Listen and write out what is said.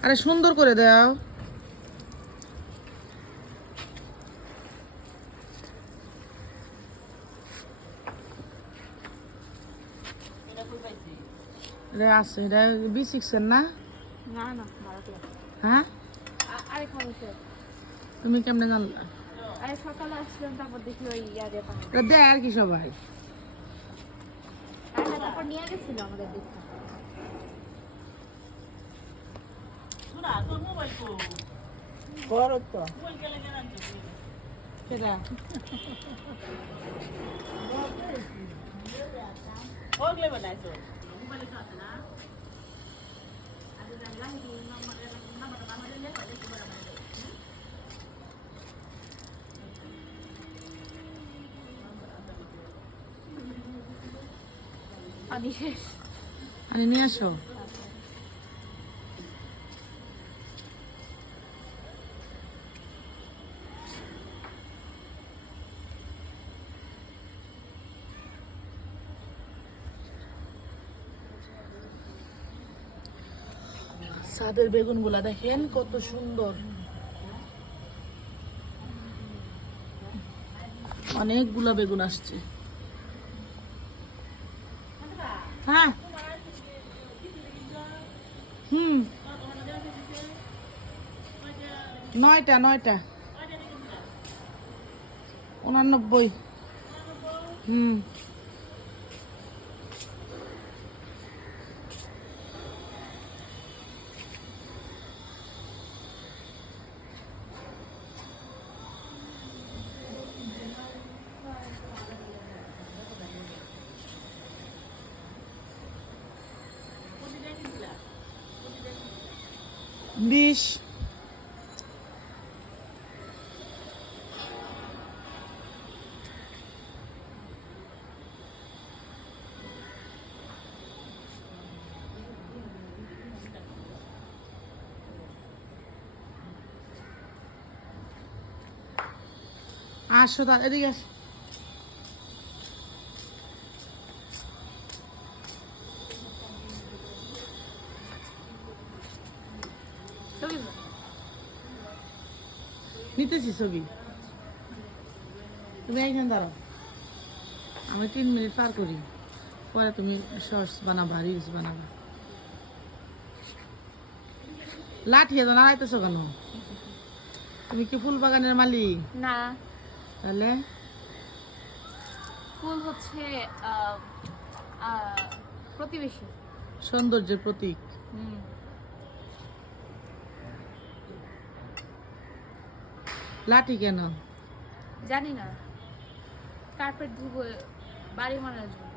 আরে সুন্দর করে দাও। আছে? এটা বি সিক্সের না? না না হ্যাঁ? আরে খবর তুমি কেমনে জানলা? আরে সকালে আসলাম তারপর দেখি ওই পানি। দেয় আর কি সবাই। তারপর নিয়ে গেছিল আমাদের দেখতে বড় তো সেটা পানি শেষ। আরে নিয়ে আসো। সাদের বেগুনগুলা দেখেন কত সুন্দর। অনেকগুলা বেগুন আসছে। হ্যাঁ। নয়টা নয়টা। উনানব্বই। হুম। বিশ আসো তা এদিকে আসো নিতেছি ছবি। তুমি এইখানে দাঁড়াও। আমি তিন মিনিট পার করি। পরে তুমি শর্টস বানাবা রিলস বানাবা। লাঠি এত নাড়াইতেছো কেন? তুমি কি ফুল বাগানের মালিক? না। তাহলে? ফুল হচ্ছে প্রতিবেশী। সৌন্দর্যের প্রতীক। হুম। লাঠি কেন? জানি না। কার্পেট ধুবো বাড়ি মারার জন্য।